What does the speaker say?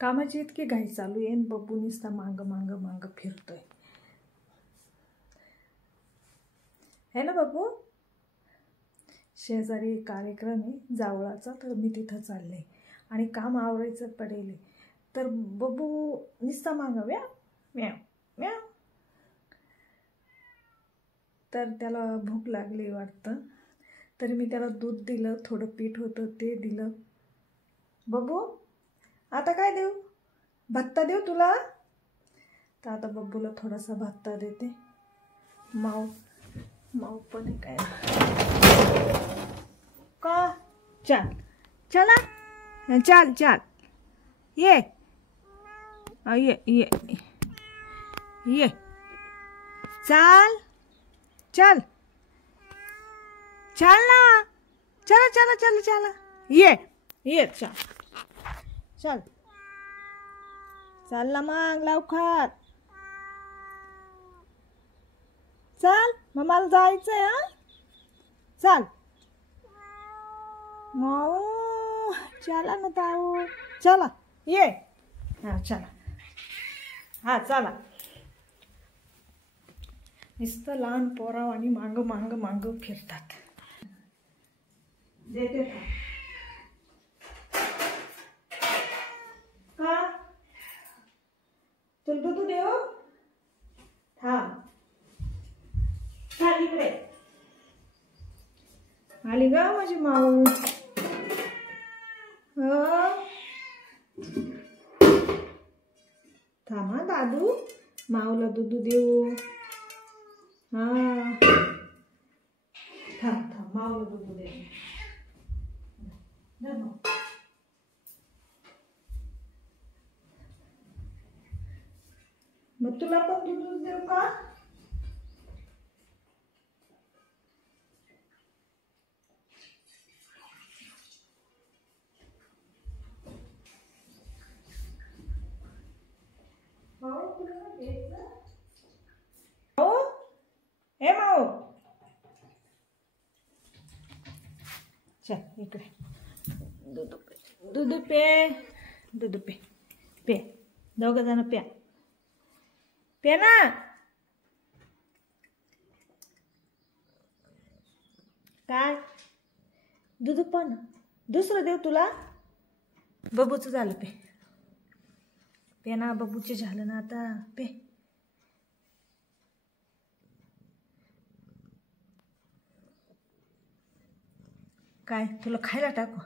कामाची इतकी घाई चालू आहे, बब्बू नुसता मांग मांग मांग फिरतोय. है ना बब्बू? शेजारी एक कार्यक्रम आहे जावळाचा, तर मी तिथं चालले आणि काम आवरायचं पडेल. तर बब्बू नुसता मांग म्याव म्याव म्याव. तर त्याला भूक लागली वाटतं, तरी मी त्याला दूध दिलं, थोडं पीठ होतं ते दिलं. बब्बू आता काय देऊ? भत्ता देऊ तुला? तर आता बब्बूला थोडासा भत्ता देते. माऊ माऊ पण आहे काय का? चल चला चल चल ये ये ये ये चल चल चल ना, चला चला चला चला ये चल चल चल ना मग लवकर चल, मग मला जायचंय. हा चल माऊ, चला ना ताऊ, चला ये. हा चला, हा चला. नुसतं लहान पोराव आणि मांग मांग मांग फिरतात. देते का तुला दूध देऊ? थांब थांब, इकडे आली गा माझी माऊ. थांब हा दादू, माऊला दूध देऊ. हा थांब थांब, माऊला दूध दे. मग तुला पण दूध देऊ का? ए माऊ, चल इकडे. दूध दूध पे, दूध पे पे, दोघं जण प्या पे ना. काय दूध पण दुसरं देऊ तुला? बब्बूचं झालं पे पे ना, बब्बूचे झालं ना आता पे. काय तुला खायला टाकू?